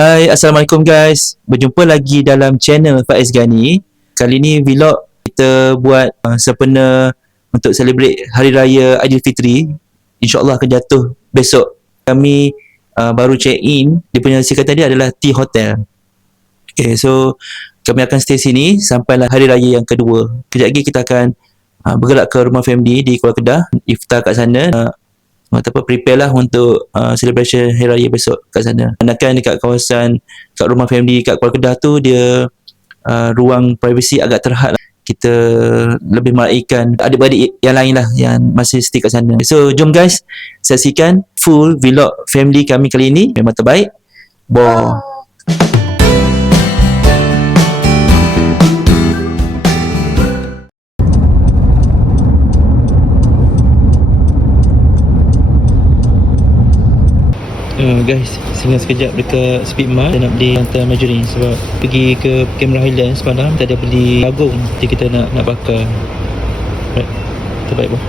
Hai, Assalamualaikum guys. Berjumpa lagi dalam channel Faiz Ghani. Kali ni vlog kita buat sempena untuk celebrate Hari Raya Aidilfitri. InsyaAllah akan jatuh besok. Kami baru check in. Dia punya nasi tadi adalah T Hotel. Okay, so kami akan stay sini sampailah Hari Raya yang kedua. Kejap lagi kita akan bergerak ke rumah family di Kuala Kedah. Iftar kat sana. Prepare lah untuk celebration Hari Raya besok kat sana. Anakan dekat kawasan, kat rumah family kat Kuala Kedah tu, dia ruang privacy agak terhad lah. Kita lebih meraihkan adik-beradik yang lain lah yang masih stay kat sana. So jom guys, saksikan full vlog family kami kali ini. Memang terbaik. Boh. Guys, singgah sekejap dekat Speedmart. Kita nak beli hantar margarine sebab pergi ke Cameron Highlands semalam kita ada beli jagung. Jadi kita nak bakar. Right. Terbaik bah.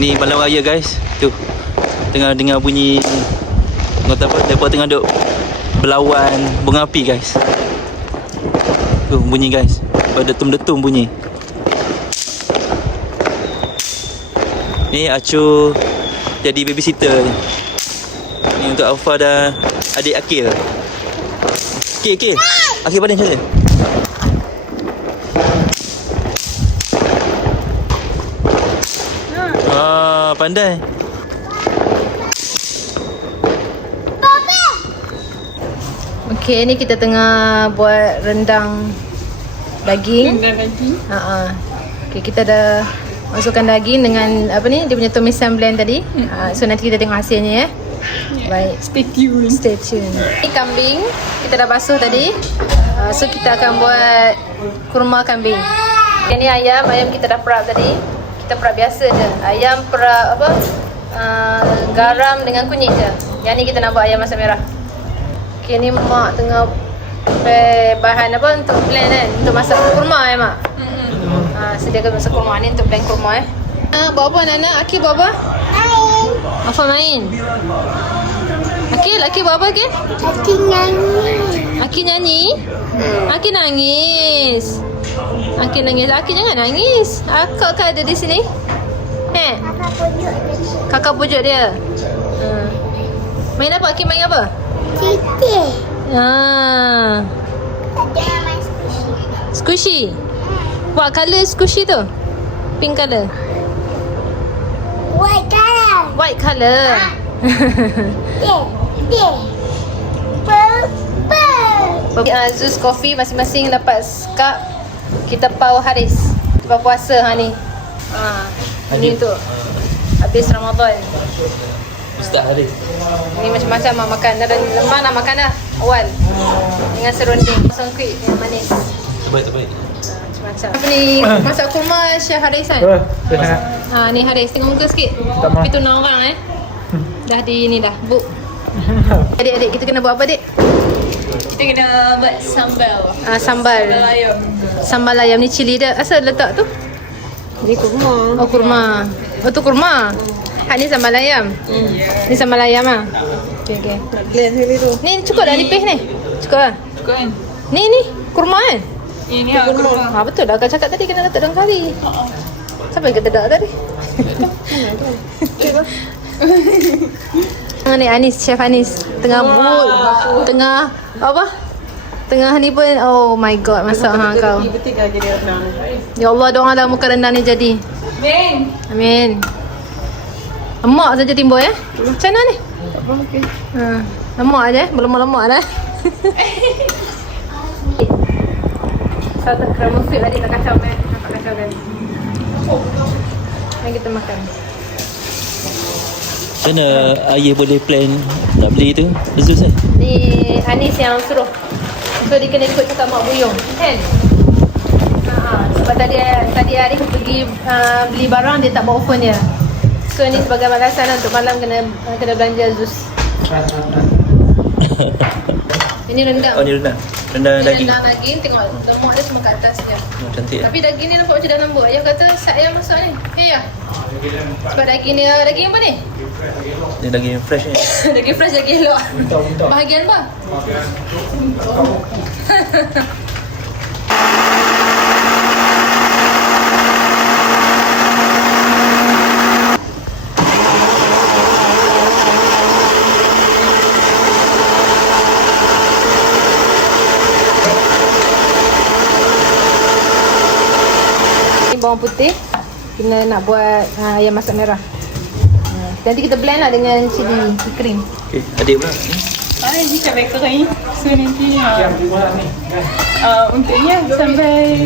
Ni malam raya guys. Tu tengah dengar bunyi, kata apa, mereka tengah duk berlawan bunga api guys. Tu bunyi guys, berdetum-detum bunyi. Ni Acu jadi babysitter ni. Ni untuk Alfa dan adik Akil. Akil Akil badan macam mana? Pandai. Okey, ni kita tengah buat rendang daging. Okey, kita dah masukkan daging dengan apa ni, dia punya tumisan blend tadi. So nanti kita tengok hasilnya ya. Baik, stay tune. Ni kambing kita dah basuh tadi. So kita akan buat kurma kambing. Ini ayam kita dah prep tadi. Kita perap biasa je. Ayam perap apa? Garam dengan kunyit je. Yang ni kita nak buat ayam masak merah. Okay, ni mak tengah bahan apa untuk blend kan, untuk masak kurma mak. Sediakan masak kurma ni untuk blend kurma buat apa Nana? Akil buat apa? Main. Apa main? Akil buat apa Akil? Akil nyanyi. Akil nangis. Akil nangis. Akil jangan nangis. Akak kan ada di sini. Kakak pujuk dia. Main apa? Akil main apa? Titik. Dia main squishy. What color squishy tu? Pink color. White color. Zeus Coffee masing-masing dapat cup. Kita pau Haris lepas puasa ni. Ini untuk habis Ramadan. Ustaz Haris. Ni macam-macam mak makan. Dah lemah nak makan dah awal. Dengan serunding kosong kuih yang manis. Terbaik. Macam-macam. Apa ni masak kurma Syekh Haris kan? Ni Haris tengok muka sikit. Tapi tu nak orang dah di ni dah book. Adik-adik kita kena buat apa adik? Kita kena buat sambal. Sambal ayam. Sambal ayam ni cili dia. Asal letak tu? Ni kurma. Oh kurma. Oh tu kurma. Hak ni sambal ayam. Ni sambal ayam ah. Okey. Blend sekali tu. Ni cukup dah nipis ni. Cukup lah. Cukup kan? Ni kurma kan? Ini kurma. Betul dah kau cakap tadi kena letak dalam kari. Siapa yang kata tak tadi? Ni Anis, Chef Anis tengah boot, tengah apa? Tengah ni pun, oh my god, masak kau. Ya Allah, doalah muka rendang ni jadi. Amin. Lemak saja timbul ya. Macam mana ni? Tak apa, okey. Lemak aje, belum lemak dah. Satu gram musik tadi tak kacau kan? Nampak kacau kan? Mari kita makan. Macam mana ayah boleh plan nak beli tu Azus kan? Ni Anis yang suruh. So dia kena ikut cakap Mak Buyung kan. Sebab tadi hari pergi beli barang dia tak bawa phone dia. So ni sebagai balasan untuk malam kena belanja Azus. Ini rendang. Oh ni rendang. Rendang daging. Rendang daging, tengok lemak dia semua kat atas dia. Oh, cantik. Tapi daging ni nampak macam dah lembut. Ayah kata sat ayah masak ni. Ya. Sebab daging dia daging apa ni? Dia daging fresh ni. Daging fresh, daging elok. Bahagian apa? Bawang putih kena nak buat ayam masak merah. Nanti kita blend lah dengan cili kering. Okay, adik pula. Ini cabai kering. So nanti untuknya sampai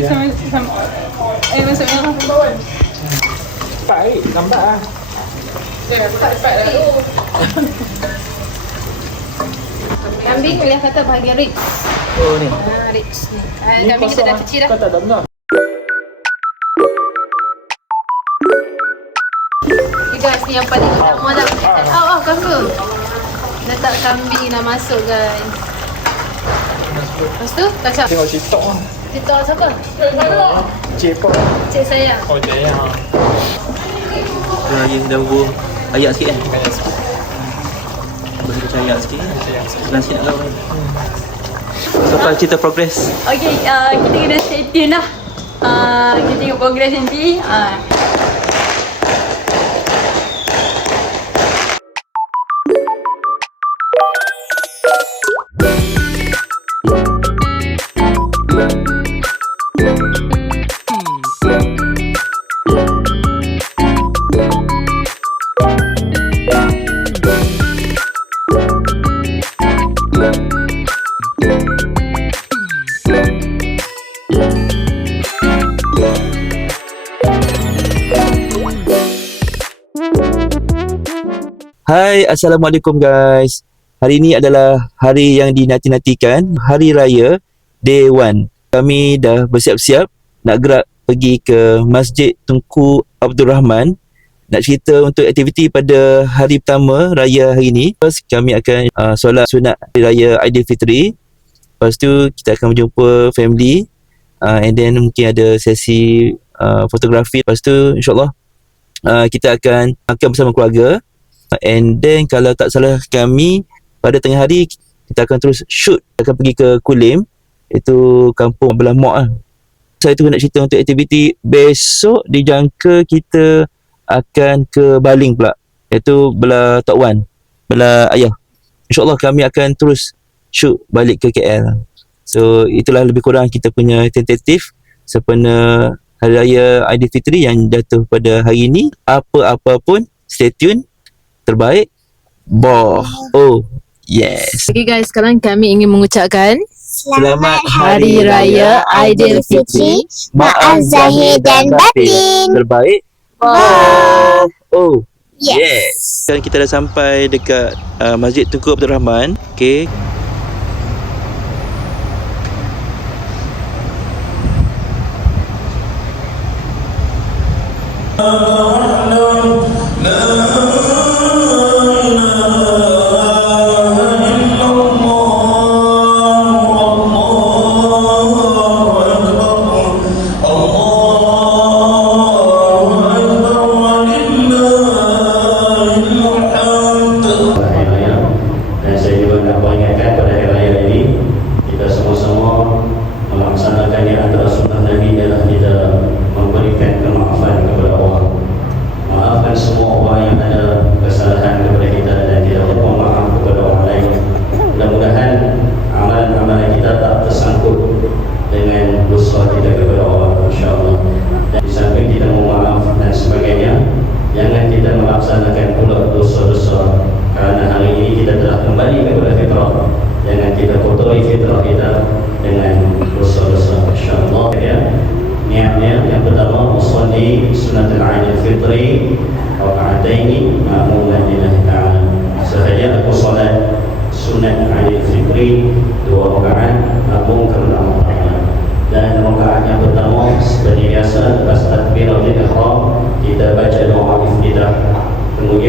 air masak merah. Baik, lambat lah. Cepat lah. Kambing boleh kata bahagian ribs. Oh ni. Ribs ni. Kambing kita dah cuci dah. Kau tak ada benar. Guys, ni yang paling utama dah. Kambing. Letak kambing dah masuk guys. Lepas tu kacang. Tengok TikTok lah. TikTok siapa? Cepok. Cik saya. Oh, dia yang Ayah dah bubuh ayak sikit kan? Boleh baca ayak sikit kan? Senang sikit nak lawan. So apa cerita progress? Okay, kita kena stay tune lah. Kita tengok progress nanti. Hai, Assalamualaikum guys. Hari ini adalah hari yang dinanti-nantikan, Hari Raya Day 1. Kami dah bersiap-siap nak gerak pergi ke Masjid Tunku Abdul Rahman. Nak cerita untuk aktiviti pada hari pertama Raya hari ini. First, kami akan solat sunat Hari Raya Aidilfitri. Lepas tu kita akan berjumpa family, and then mungkin ada sesi fotografi. Lepas tu insyaAllah kita akan makan bersama keluarga. And then kalau tak salah kami, pada tengah hari kita akan terus shoot. Kita akan pergi ke Kulim, itu kampung belah Mok lah. Saya tu nak cerita untuk aktiviti besok. Dijangka kita akan ke Baling pula, iaitu belah Tok Wan, belah ayah. InsyaAllah kami akan terus shoot balik ke KL. So itulah lebih kurang kita punya tentatif sempena Hari Raya Aidilfitri yang jatuh pada hari ini. Apa-apa pun stay tune. Terbaik. Oh yes. Okay guys, sekarang kami ingin mengucapkan Selamat Hari Raya Aidilfitri, maaf zahir dan batin. Terbaik. Oh Yes. Dan kita dah sampai dekat Masjid Tunku Abdul Rahman. Okay. Dan saya juga nak mengingatkan pada hari raya ini, kita sama-sama melaksanakan yang antara sunnah Nabi adalah kita memberikan kemaafan kepada orang.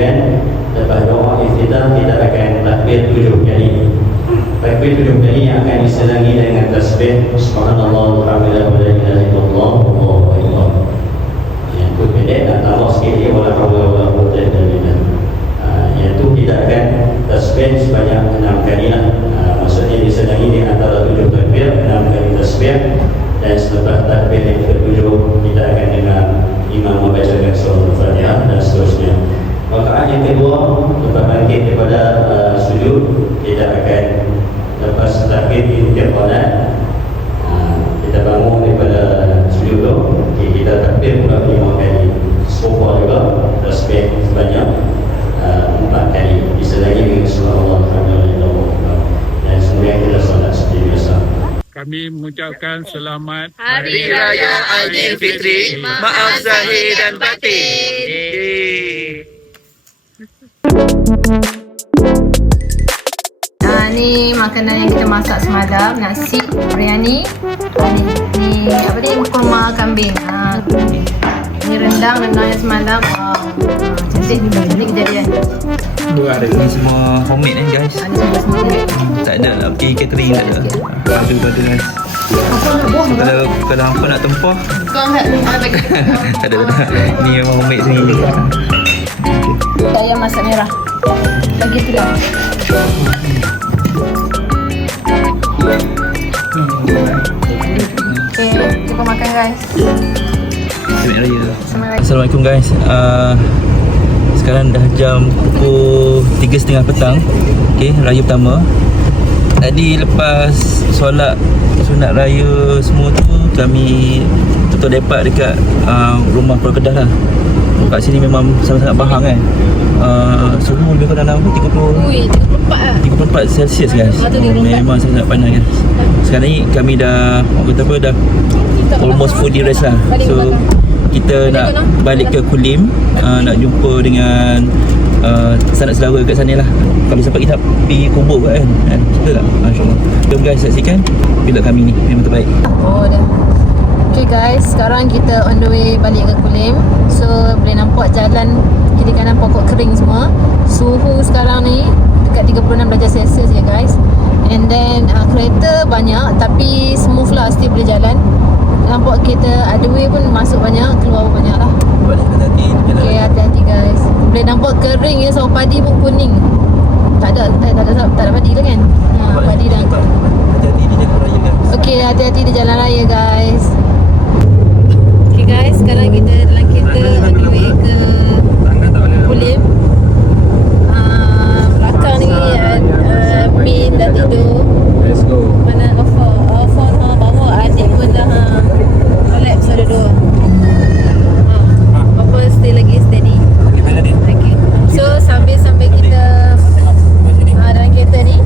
kemudian lepas doa iftitah kita akan takbir 7 kali. Takbir 7 kali yang akan diselangi dengan tasbih subhanallah walhamdulillah wa la ilaha illallah wallahu akbar. Yang tu pendek nak tambah sikit dia wala haula wala quwwata illa billah. Yang tu kita akan tasbih sebanyak 6 kali lah. Maksudnya diselangi di antara 7 takbir 6 kali tasbih, dan selepas takbir yang ke-7 kita akan dengar imam membacakan surah Al-Fatihah dan seterusnya. Rakaat yang kedua lepas bangkit daripada sujud, kita akan lepas takbir intiqalat, kita bangun daripada sujud tu, kita takbir pula 5 kali. Serupa juga tasbih sebanyak 4 kali, diselangi dengan surah Allah alhamdulillah, dan kemudian kita solat seperti biasa. Kami mengucapkan selamat Hari Raya Aidilfitri. Maaf zahir dan batin. Ni makanan yang kita masak semalam, nasi biryani. Ni apa ni, kurma kambing. Ni rendang yang semalam. Cantik ni kejadian. Ini semua homemade kan guys. Ni semua Tak ada nak pergi catering, tak ada. Padu-padu guys. Kalau hampa nak tempah, kau nak bagi tak ada. Ni memang homemade sendiri. ayam masak merah. Bagi tulang. Okay, kita makan guys. Selamat Raya. Selamat Raya. Assalamualaikum guys. Sekarang dah jam pukul 3.30 petang. Okay, raya pertama. Tadi lepas solat sunat raya semua tu, kami tutup lepak dekat rumah Pulau Kedah lah. Kat sini memang sangat-sangat bahang kan. Suhu lebih kurang dalam 34 lah. 34 Celsius guys. Memang sangat panas guys. Sekarang ni kami dah, orang kata apa, dah almost fully rest lah. So kita nak balik ke Kulim, nak jumpa dengan sanak saudara kat sana lah. Kalau sempat kita pergi kubur kan, kita tak? InsyaAllah. Jom guys, saksikan bila kami ni memang terbaik. Oh dah. Okay guys, sekarang kita on the way balik ke Kulim. So boleh nampak jalan kiri kanan pokok kering semua. Suhu sekarang ni dekat 36 darjah Celsius ya guys. And then kereta banyak tapi smooth lah, still boleh jalan. Nampak kita ada way pun masuk banyak, keluar pun banyak lah. Balik hati-hati. Okay, hati-hati guys. Boleh nampak kering ya, sawah padi pun kuning. Tak ada padi lah kan? Padi dah. Hati-hati di jalan raya guys. Okay, hati-hati di jalan raya guys. Okay guys, sekarang kita dalam kereta on the way ke Kulim. Belakang ni Min dah tidur. Let's go. Mana phone bawa adik pun dah collapse dua-dua. Papa stay lagi steady. Okay. So sambil kita dalam kereta ni,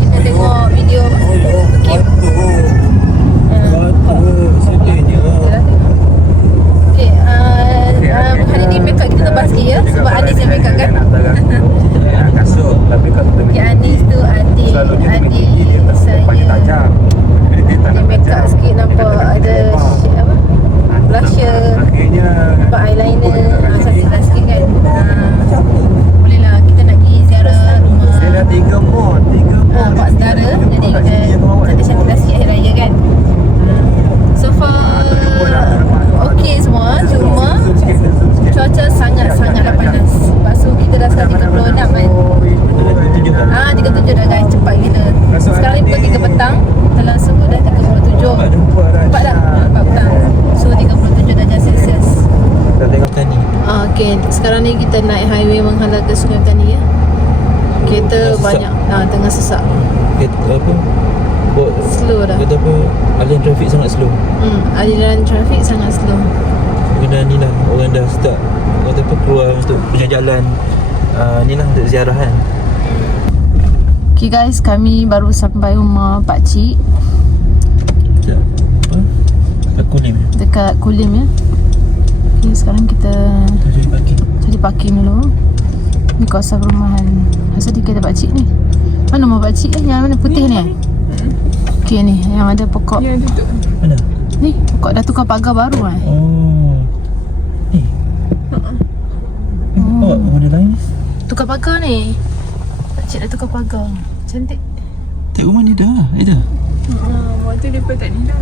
kita tengok video okay. Okay, hari ni make up kita tebas sikit ya, sebab Anis yang make up kan. Kasut tapi kat tu Okay, Anis tu adik saya. Dia make up sikit, nampak ada apa, blusher, nampak eyeliner, cantik sikit kan. Boleh lah, kita nak pergi ziarah rumah Pak Saudara. Jadi cantik-cantik sikit hari raya kan. So far okay semua, cuma cuaca sangat-sangatlah panas. Lepas tu kita dah start 36 kan. 37 dah guys, cepat gila. Sekarang ni pukul 3 petang, dalam suhu dah 37. 4 dah, 4 petang. Suhu 37 darjah Celsius. Kita tengok tadi. Okay, sekarang ni kita naik highway menghala ke Sungai Petani ya. Kereta banyak, tengah sesak. Kereta apa? Slow dah. Kereta apa? Aliran trafik sangat slow. Aliran trafik sangat slow. Kena ni lah, orang dah start, orang apa, keluar untuk berjalan. Ni lah untuk ziarah kan. Okay guys, kami baru sampai rumah pakcik Sekejap. Apa? Kat Kulim. dekat Kulim ya. Okay, sekarang kita cari parking dulu. Ni kawasan perumahan. Asal di kereta pakcik ni. Mana rumah pakcik Yang mana putih ni Okay ni, yang ada pokok. Mana? Ni, pokok dah tukar pagar baru Oh. Ni. Bawa mana lain ni? Tukar pagar ni. Pakcik dah tukar pagar. Cantik. Tak rumah ni dah. Waktu depan tak ni dah.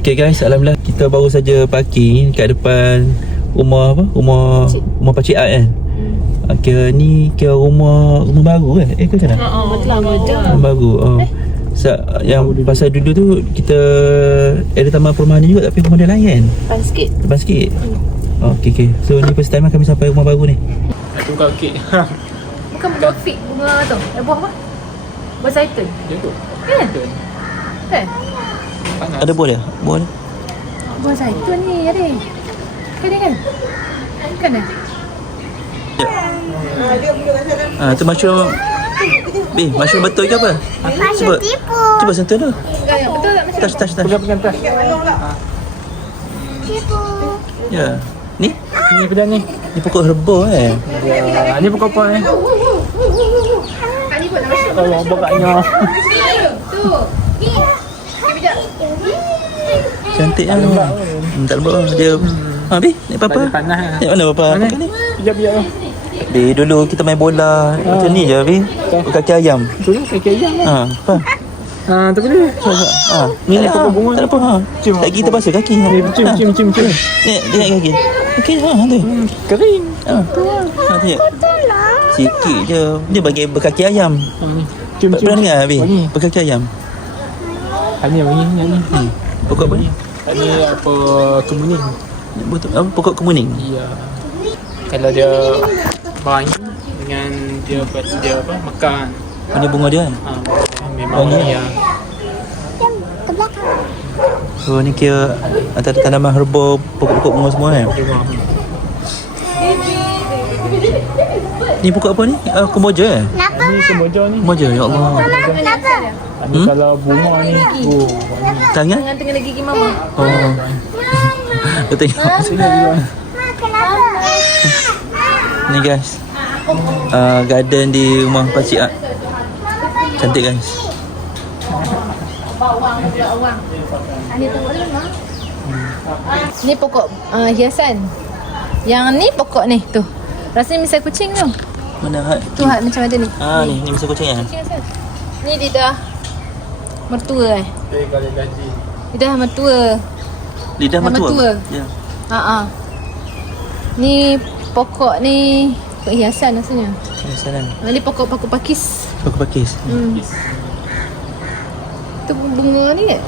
Okay guys, alhamdulillah kita baru saja parking kat depan rumah apa? Rumah Pakcik Ad kan. Kira ni kira rumah baru kan? Ke macam mana? Betul lah. Rumah baru. Yang pasal dulu tu kita ada taman perumahan ni juga tapi rumah dia lain kan? Depan sikit. Okay. So ni first time kami sampai rumah baru ni. Nak tukar kek. Bukan bunga fig, bunga tu. Buah apa? Buah zaitun. Dia tu. Kan? Kan? Panas. Ada buah dia? Buah dia? Buah zaitun ni ada. Kan? Kan eh? Tu mushroom. Mushroom betul ke apa? Masuk tipu. Cuba sentuh tu. Betul tak macam? Touch. Pegang tas. Tipu. Ya. Ni? Ni pegang ni. Ni pokok herba eh. Ni pokok apa ni? Oh, bokaknya. Tu. Ni. Kejap. Cantik kan? Tak lembut dia. Habis? Naik apa-apa? Panas lah. Naik mana apa-apa? Mana? Pakai ni? Biar lah. Dulu kita main bola macam ni je Habis kaki ayam. Tu lah kaki ayam lah. Apa? Tak boleh. Ni lah pokok bunga tak apa Cium. Tak kita basuh kaki Cium. Ni tengok kaki. Okey tu. Kering. Tengok. Sikit je. Dia bagi berkaki ayam. Cium. Pernah dengar Habis? Wangi. Berkaki ayam. Ni wangi. Pokok apa ni? Ni apa kemuning. Betul apa pokok kemuning? Ya. Kalau dia banyak dengan dia apa makan. Ini bunga dia kan? Memang Wangi. ya. Ke belakang. So ni kira antara tanaman herba pokok-pokok bunga semua kan? Ni pokok apa ni? Kemboja eh? Kenapa? Ni kemboja ni. Kemboja ya Allah. Kenapa? Ni kalau bunga ni. Oh, Tangan? Tengah gigi mama. Oh. Betul. Kenapa? Ni guys. Garden di rumah Pakcik Ad. Cantik guys. Bawang. Ani tengok dulu mah. Ni pokok hiasan. Yang ni pokok ni tu. Rasanya misal kucing tu. Mana hat? Tu hat macam ada ni. Ni masa kucing kan? Kucing asal. Ni lidah mertua eh. kalau gaji. Lidah mertua. Lidah Lidah mertua. mertua. Ya. Ni pokok ni pokok hiasan rasanya. Hiasan. Ni pokok pakis. Pokok pakis. Tu bunga ni ke?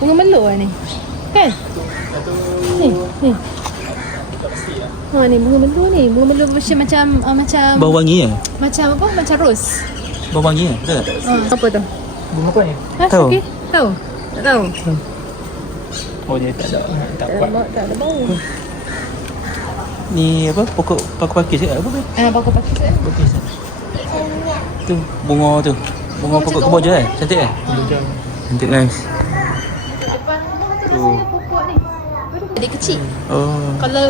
Bunga melur ni. Kan? Ni. Ni bunga melur ni. Bunga melur macam Bau wangi ya? macam apa? Macam rose. Bau wangi ya? Betul tak? Apa tu? Bunga apa ni? Tahu. Okey. Tahu? Tak tahu. Oh dia tak kuat. Tak ada bau. Ni apa? Pokok pakis ke apa kan? Pokok pakis eh. Pakis. Tu bunga tu. Bunga pokok kemboja eh? Cantik eh? Cantik guys. Depan rumah tu rasanya pokok ni. Dia kecil. Oh. Kalau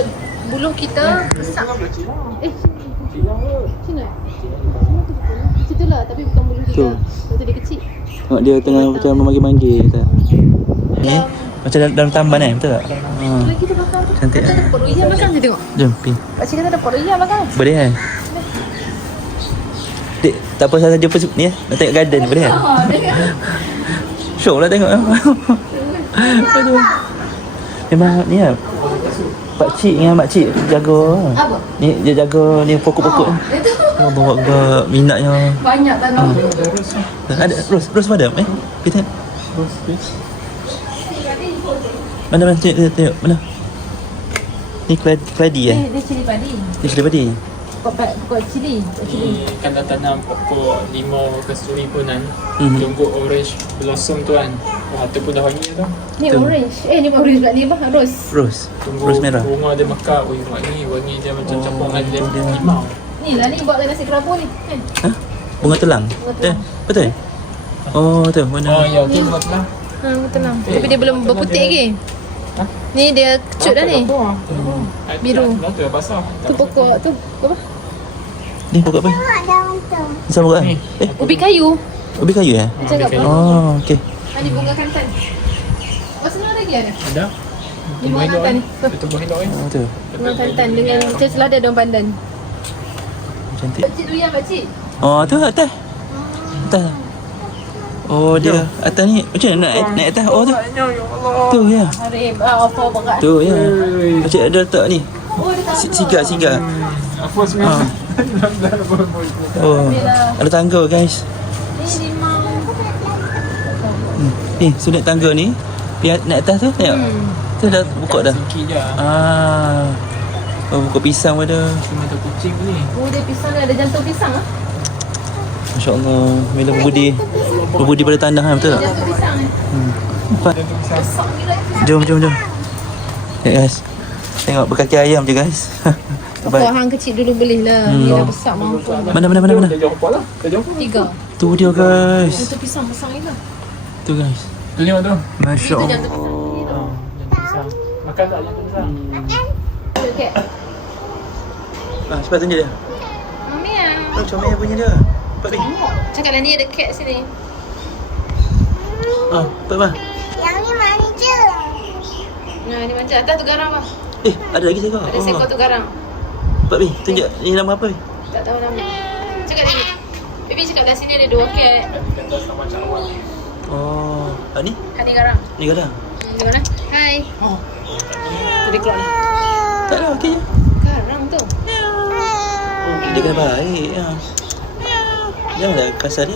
buluh kita besar. Sini. Situ lah tapi bukan buluh kita. Lepas tu dia kecil. Tengok dia tengah macam memanggil-manggil tak? Ni macam dalam taman kan? Betul tak? Lagi kita belakang tu. Cantik Kata lah. ada pokok roya belakang je tengok. Jom pergi. Pakcik kata ada pokok roya belakang. Boleh kan? Dek, tak apa saja jumpa ni nak tengok garden boleh kan? Syok lah tengok. Aduh. Memang ni lah. Pakcik dengan makcik jaga. Apa? Ni dia jaga ni pokok-pokok ni. Itu Oh, bawa ke minatnya. banyak tanam. Ada ros padam kita mana tengok mana ni keladi Dia cili padi. ni cili padi Pokok cili. Kalau tanam pokok limau kasturi pun kan, Mhm. tunggu orange blossom tu kan. Wah, tu pun dah wangi tu. Ni Tu. orange. Ni orange pula ni apa? Rose. Tunggu ros merah bunga dia mekar. Ui, wangi dia macam campur dengan limau. Ni lah ni buat nasi kerabu ni. Kan? bunga telang betul tu mana Oh ya, tu bunga telah. Tenang. Tapi dia belum berputih lagi. Ni dia kecut dah ni. Biru. Tu dah basah. Tu pokok tu. Apa? ni pokok apa Daun tu. sama pokok Ni. Ubi kayu. ubi kayu Macam kat bawah. oh okey Ni bunga kantan. Oh sebelah lagi ada. Ada. Ni bunga kantan. Itu buah elok oh tu Bunga kantan dengan macam selada daun pandan. cantik. Pakcik Duyan, pakcik. Oh, tu atas. Atas. Oh, dia atas ni. Macam mana naik atas? Oh, tu. Tu ya. Harim. Apa berat. Tu ya. Pakcik ada letak ni. Oh, dia tak Singgah. Apa sebenarnya? Oh, ada tangga guys. Ni limau. Ni, so naik tangga ni. Pergi naik atas tu, tengok. Tu dah buka dah. Sikit je. Oh, buka pisang pun ada. Cuma tu kucing ni. Oh, dia pisang ni ada jantung pisang ah. Masya Allah. Mila berbudi pada tanah kan, betul tak? Jantung pisang ni. Nampak? Besar gila. Jom. Ya guys. Tengok berkaki ayam je guys. Apa hang kecil dulu belilah. Ni dah besar mampu. Mana? Kita jauh apa lah? Kita jauh. 3. Tu dia guys. Jantung pisang besar gila. Tu guys. Tu tengok tu. Masya Itu Allah. jantung pisang ni tu. Jantung pisang. Makan tak jantung pisang? Okey. Cepat tunjuk dia. Miau. Oh, comel punya dia. Cepat pergi. Cakaplah ni ada cat sini. Cepat bang. Yang ni mana je? Nah, ni macam atas tu garang lah. Ada lagi seekor. Ada seekor tu garang. Cepat pergi. Tunjuk ni nama apa? Tak tahu nama. Cakap sini. Bibi cakap dah sini ada 2 cat. Kata sama macam awal. Oh, ni? Hadi garang. Ni kadang. Di mana? Hai. Tu dia keluar ni. Tak ada, okey je. Garang tu. Dia kena baik. Janganlah kasar dia.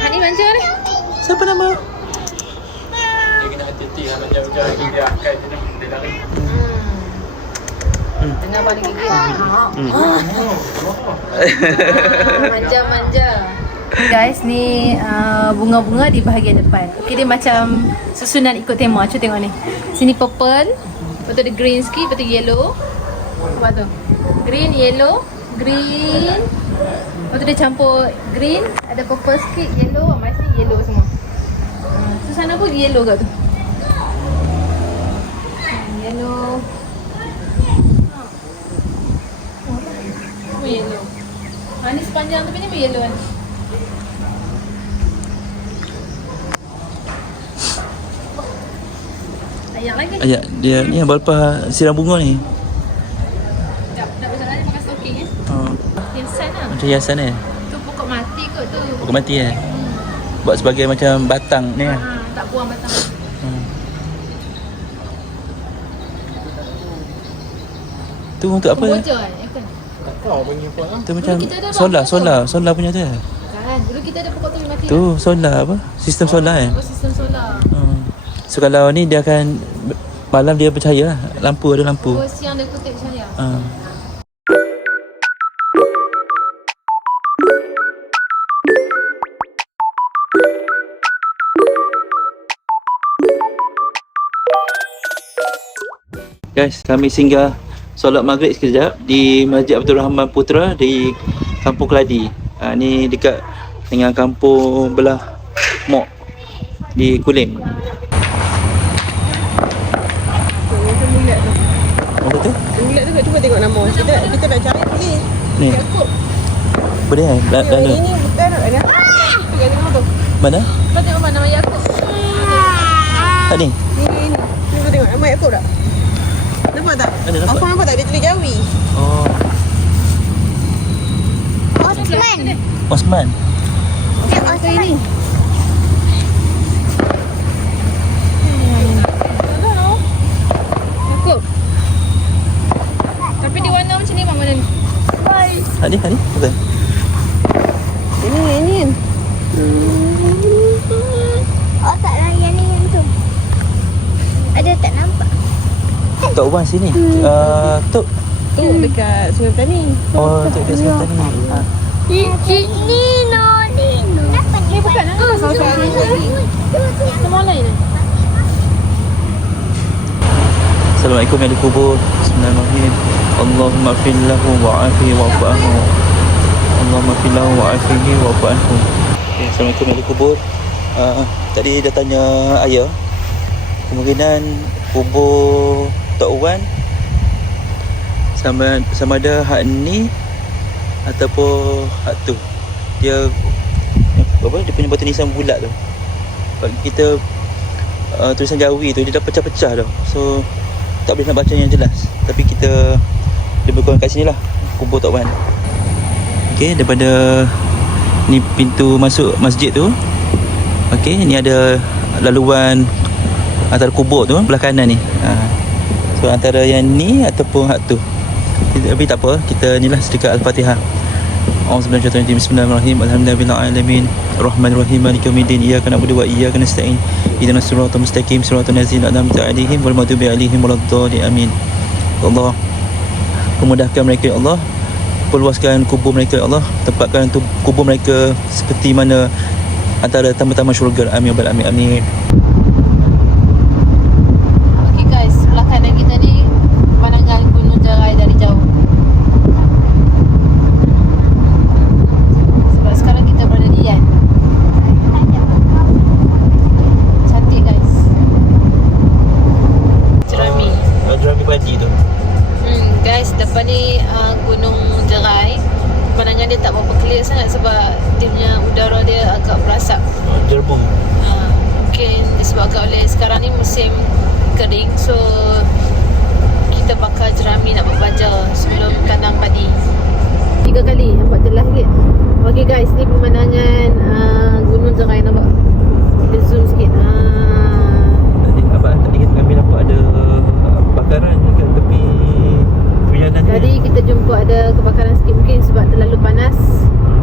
Hani manja ni. Siapa nama? Dia kena hati-hati lah macam dia angkat je ni. Dia lari. Dengar balik gigi. Manja-manja. Guys, ni bunga-bunga di bahagian depan. Okey, dia macam susunan ikut tema. Cuba tengok ni. Sini purple, lepas tu ada green sikit, lepas tu yellow. Lepas tu green, yellow, green. Lepas tu dia campur green, ada purple sikit, yellow, masih yellow semua. Tu sana pun yellow kat tu. Yellow. Semua yellow. Ni sepanjang tu ni yellow kan. Ayak lagi. Ayat dia ni abang lepas siram bunga ni. Nak besar lagi makan stocking Hiasan lah. Macam hiasan Tu pokok mati kot tu. Pokok mati Buat sebagai macam batang ni Tak buang batang. Tu untuk apa? Kemboja kan? Apa? Tak tahu bunyi apa lah. Tu macam kita ada solar punya tu Kan, dulu kita ada pokok tu mati. Tu solar apa? Sistem solar Oh, sistem solar. So kalau ni dia akan malam dia bercahaya lah. Lampu ada lampu. Oh, siang dia kutip cahaya. Guys, kami singgah solat maghrib sekejap di Masjid Abdul Rahman Putra di Kampung Keladi. Ni dekat dengan kampung belah Mok di Kulim. Apa tu? Bulat tu cuba tengok nama. Kita nak cari boleh. Ni. Boleh kan? Dalam. Ini bukan ada. Tengok tengok tu. Mana? Kau tengok mana nama Yaakob? Tak ni. Ni. Cuba tengok nama Yaakob tak? Nampak tak? Ada nampak. Afan nampak tak? Dia tulis Jawi. Oh, Osman. Osman. Osman ini. Yaakob. Tapi dia warna macam ni mak mana ni? Tadi bukan. Ini. Oh, tak layan ni yang tu. Ada tak nampak? Tok Wan sini. Tok. Tu dekat Sungai Petani. Oh, Tok dekat Selatan ni. Nino. Kenapa dia? Bukan lah. Semua lain ni. Assalamualaikum yang dikubur. Bismillahirrahmanirrahim. Allahumma fillahu wa'afihi wa'fu'anhu. Allahumma fillahu wa'afihi wa'fu'anhu. Okay, Assalamualaikum yang dikubur. Tadi dah tanya ayah. Kemungkinan kubur Tok Wan sama ada hak ni ataupun hak tu. Dia apa, dia punya batu nisan bulat tu. Bagi kita tulisan Jawi tu dia dah pecah-pecah dah. So tak boleh nak baca yang jelas. Tapi kita lebih kurang kat sini lah kubur Tok Wan. Okey, daripada ni pintu masuk masjid tu. Okey, ni ada laluan antara kubur tu belah kanan ni. So antara yang ni ataupun hak tu. Tapi tak apa, kita ni lah sedekah Al-Fatihah. Auzubillahi Bismillahirrahmanirrahim. Alhamdulillahil alamin. Arrahmanirrahim. Maliki yaumiddin. Iyyaka na'budu wa iyyaka nasta'in. Ihdinas siratal mustaqim. Siratal ladzina an'amta 'alaihim wal maghdubi 'alaihim waladdallin. Amin. Allah, pemudahkan mereka ya Allah. Perluaskan kubur mereka ya Allah. Tempatkan kubur mereka seperti mana antara taman-taman syurga. Amin ya rabbal alamin. Amin. Okay guys, sebelah kanan kita ni pemandangan Gunung Jerai dari jauh. Sebab sekarang kita berada di Yan. Cantik guys. Jerami. Jerami padi tu. Guys, depan ni Gunung Jerai. Pemandangan dia tak berapa clear sangat sebab dia punya udara dia agak berasap. Jerbu. Mungkin disebabkan oleh sekarang ni musim kering, so kita bakar jerami nak buat baja sebelum tanam padi. 3 kali nampak jelas sikit. Okay guys, ni pemandangan Gunung Jerai, nampak. Kita zoom sikit. Tadi abang tadi kami nampak ada bakaran dekat tepi jalan. Tadi kita jumpa ada kebakaran sikit, mungkin sebab terlalu panas.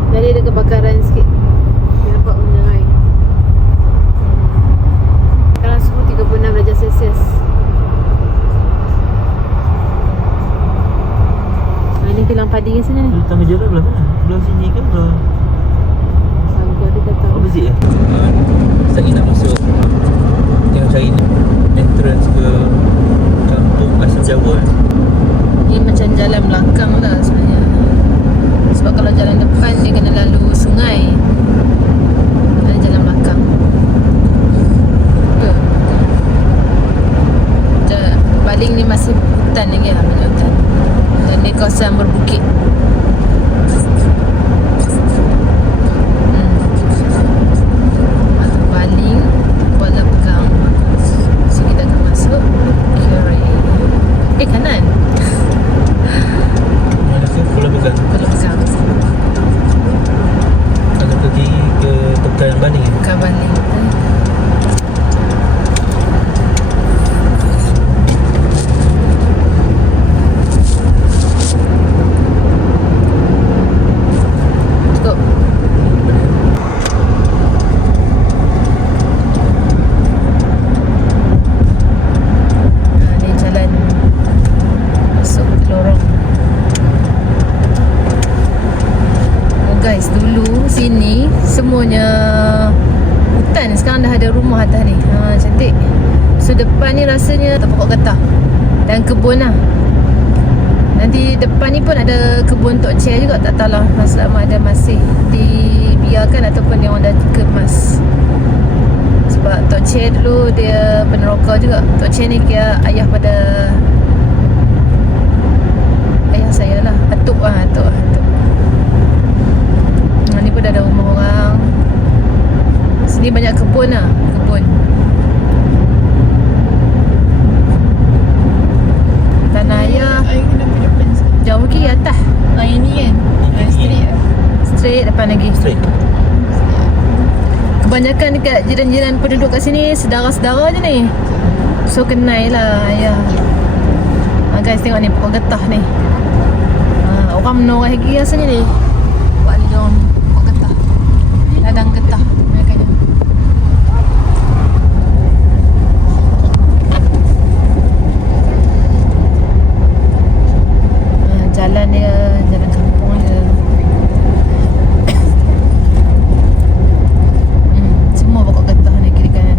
Jadi ada kebakaran sikit. Kita nampak Gunung Jerai. Sekarang suhu 36 darjah Celsius. Ini kilang padi kat sini ni. Tengah jalan belah mana? Belah sini ke belah? Aku ada tak tahu. Opposite ya? Saya nak masuk. Tengok cari entrance ke kampung asal Jawa. Ini macam jalan belakang lah sebenarnya. Sebab kalau jalan depan dia kena lalu sungai. Ada jalan belakang. Baling ni masih hutan lagi lah, banyak hutan. Dan dia kawasan berbukit. Baling, Kuala Pegang. So kita akan masuk kiri. Kanan. Mana ke? Kuala Pegang. Kuala Pegang. Kalau pergi ke Pekan Baling. Pekan Baling. Cukup. Ni jalan masuk ke lorong. Oh guys, dulu sini semuanya hutan. Sekarang dah ada rumah atas ni. Cantik. So depan ni rasanya pokok getah dan kebun lah. Nanti depan ni pun ada kebun Tok Chair juga. Tak tahulah selama ada masih dibiarkan ataupun dia orang dah kemas. Sebab Tok Chair dulu dia peneroka juga. Tok Chair ni kira ayah pada ayah saya lah. Atuk lah. Ni pun dah ada rumah orang. Sini banyak kebun lah. Kebun. Tanah ayah. Jauh lagi atas. Yang ni kan? Street. Straight depan lagi. Straight. Kebanyakan dekat jiran-jiran penduduk kat sini sedara-sedara je ni. So kenal lah ayah. Guys, tengok ni pokok getah ni. Orang menoreh lagi rasanya ni. Buat ni diorang pokok getah. Ladang getah mereka ni. Jalan dia, jalan kampung dia. Semua pokok getah ni kiri kanan.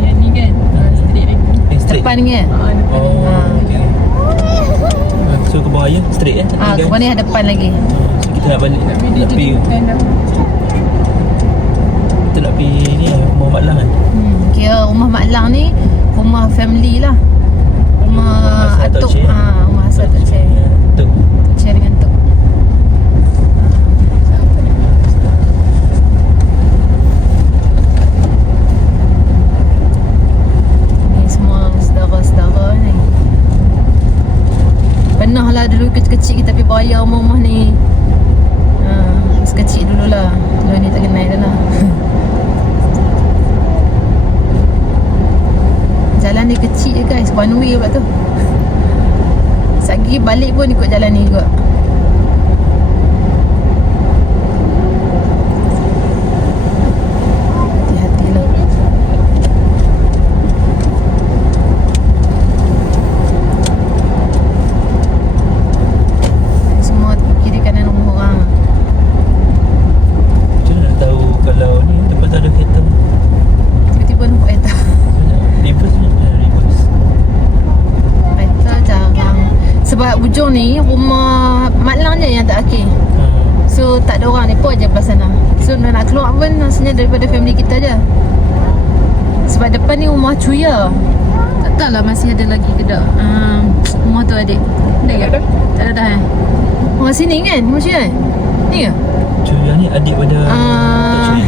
Yang ni kan? Street lagi. Straight. Depan ni kan? Oh, okay. So ke bawah ya? Straight eh? Kau ni ada depan lagi. So kita nak balik. Nak pergi. Tanam. Kita nak pergi ni Muhammad Lang kan? Kira rumah Mak Lang ni rumah family lah. Rumah asal Tok atuk. Chair. Rumah asal Tok Chair. Tok. Tok Chair dengan Tok. Ni semua saudara-saudara ni. kecil-kecil kita pergi bayar rumah ni. Masa kecil dululah. Kalau ni tak kenal dah lah. Jalan dia kecil je guys, one way pula tu. Sagi balik pun ikut jalan ni juga. Hati-hatilah. Semua kiri kanan rumah orang. Macam mana nak tahu kalau ni tempat tak ada kereta? Tiba-tiba nampak kereta. Reverse ni reverse. Kereta jarang. Sebab ujung ni rumah Mak Lang je yang tak akhir. So tak ada orang, mereka je belah sana. So nak keluar pun rasanya daripada family kita je. Sebab depan ni rumah Cuya. Tak tahulah masih ada lagi ke tak. Rumah tu adik. Ada ke? Tak ada dah Rumah sini kan? Rumah Cuya kan? Ni ke? Cuya ni adik pada Tok Cuya.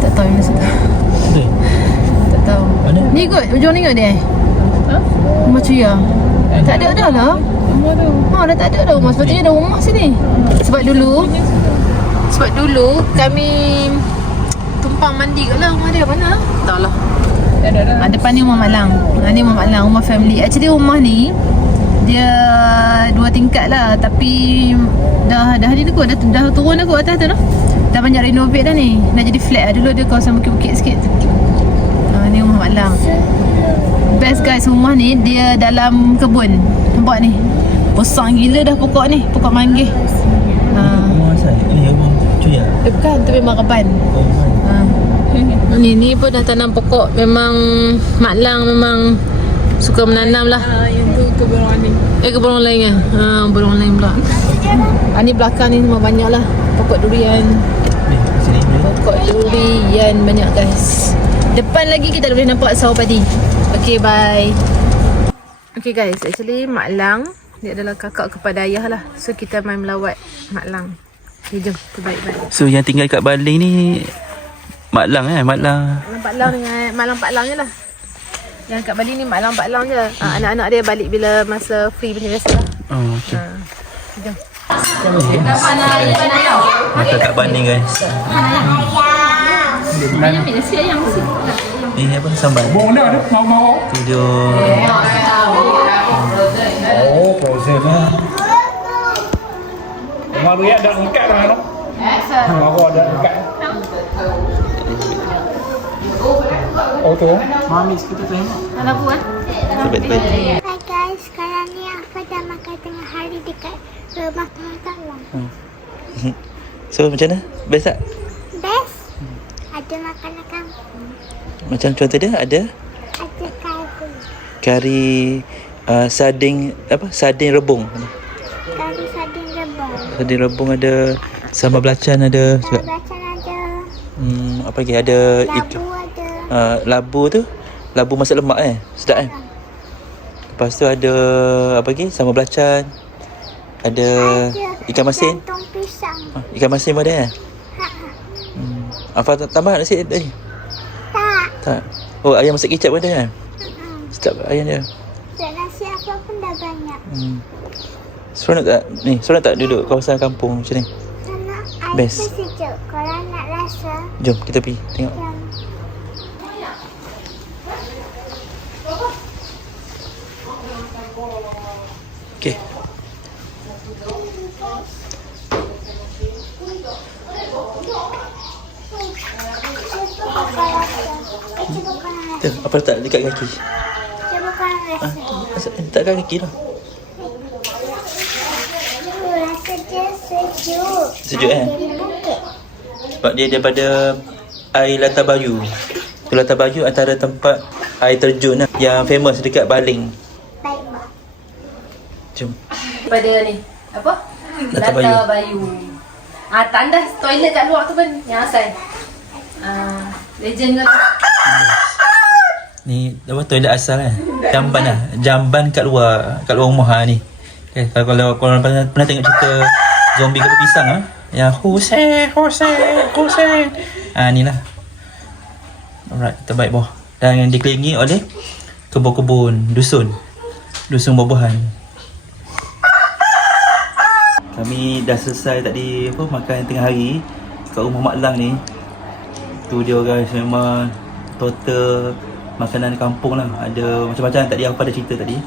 Tak tahu yang masa tu. Betul? Tak tahu. Mana? Ni kot, ujung ni kot dia. Rumah Cuya. Tak ada dah lah. Rumah tu. Dah tak ada dah rumah. Sepatutnya ada rumah sini. Sebab dulu kami tumpang mandi kat lah. Rumah dia mana? Tak lah. Tak ada dah. Depan ni rumah Mak Lang. Ni rumah Mak Lang, rumah family. Actually rumah ni dia 2 tingkat lah. Tapi dah ni tu kot. Dah turun aku atas tu lah. Dah banyak renovate dah ni. Dah jadi flat lah. Dulu dia kawasan bukit-bukit sikit. Ni rumah Mak Lang. Best guys, rumah ni dia dalam kebun. Nampak ni. Besar gila dah pokok ni. Pokok manggis. Rumah saya. Ni rumah Cuya. Bukan, tu memang reban. Oh, Ni pun dah tanam pokok. Memang Mak Lang memang suka menanam lah. Yang tu kebun orang ni. Kebun orang lain kan? Kebun orang lain pula. Ni belakang ni memang banyak lah. Pokok durian. ni sini. Pokok durian banyak guys. Depan lagi kita boleh nampak sawah padi. Okay, bye. Okay guys, actually Mak Lang dia adalah kakak kepada ayah lah. So kita main melawat Mak Lang. Okay, jom. Baik-baik. So yang tinggal kat Baling ni Mak Lang Mak Lang. Mak Lang dengan Mak Lang Pak Lang je lah. Yang kat Bali ni Mak Lang Pak Lang je. Anak-anak dia balik bila masa free macam biasa lah. Oh, okey. Jom. Makan kat Baling guys. Ni apa sambal? Bong dah tu, mau. Tu dia. Oh, proses lah. Malu ya ada angkat dah tu. Mau ada angkat. Oh tu. Mami sekitar tu. Nak buat? Baik-baik. Hai guys, sekarang ni aku dah makan tengah hari dekat rumah teman-teman. So macam mana? Best tak? Best. Ada makanan kampung. Macam contoh dia ada Ada kari sarding sarding rebung. kari sardin rebung. Sarding rebung ada, sambal belacan ada juga. Belacan ada. Apa lagi ada Labu ada. labu tu, labu masak lemak sedap kan. Lepas tu ada apa lagi? Sambal belacan. Ada ikan masin. Jantung pisang. Ikan masin pun ada kan? Apa tambah nasi tadi? Tak. Tak. Oh, ayam masak kicap pun ada kan? Sedap ayam dia. Tak nasi apa pun dah banyak. Seronok tak? Ni, seronok tak duduk kawasan kampung macam ni? Sana air Best. tu sejuk. Kalau nak rasa, Jom kita pergi tengok. jom. Okey. Tu, apa letak dekat kaki? Cuba kau rasa. Tak kat kaki lah. Rasa dia sejuk. Sejuk kan? Jadi bukit. Sebab dia daripada air Latar Bayu. Tu Latar Bayu antara tempat air terjun lah, yang famous dekat Baling. Baik. Jom. Daripada ni. Apa? Latar Bayu. Bayu. Tandas toilet kat luar tu pun yang asal. Legend ke tu. Ni apa toilet asal kan? Jamban lah. Jamban kat luar rumah ni. Kalau korang pernah tengok cerita zombie kepala pisang yang Hussein. Ni lah. Alright, kita baik bawah. Dan dikelilingi oleh kebun-kebun, dusun buah-buahan. Kami dah selesai tadi makan tengah hari kat rumah Mak Lang ni. Tu dia guys, memang total makanan kampung lah. Ada macam-macam. Tadi apa ada cerita tadi.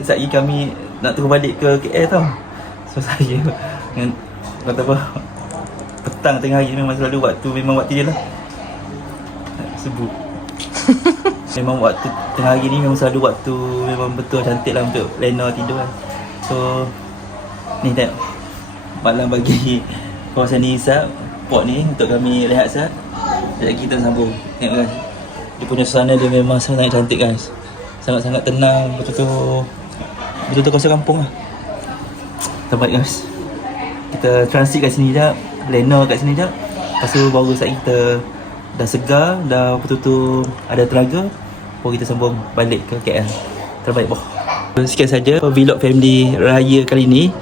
Saat ini kami nak turun balik ke KL tau. So saya dengan kata apa, petang tengah hari memang selalu waktu dia lah. Sebut. Memang waktu tengah hari ni memang selalu waktu memang betul cantik lah untuk Lena tidur kan. So ni tengok, Mak Lang bagi kawasan ni hisap pot ni untuk kami rehat sat. Sekejap lagi kita sambung. Tengok guys, dia punya suasana dia memang sangat cantik guys. Sangat-sangat tenang, betul-betul kawasan kampung lah. Terbaik guys. Kita transit kat sini sekejap, Lena kat sini sekejap. Lepas tu baru saat kita dah segar, dah betul-betul ada tenaga, baru kita sambung balik ke KL. Terbaik boh. Sekian saja vlog family raya kali ni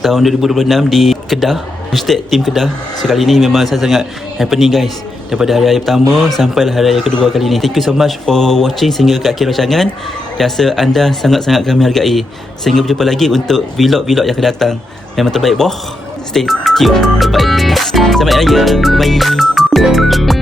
tahun 2026 di Kedah, hashtag Team Kedah. So kali ni memang sangat happening guys, daripada hari raya pertama sampailah hari raya kedua kali ni. Thank you so much for watching sehingga ke akhir rancangan. Rasa anda sangat-sangat kami hargai. Sehingga berjumpa lagi untuk vlog-vlog yang akan datang. Memang terbaik boh. Stay tuned. Bye. Selamat raya. Bye.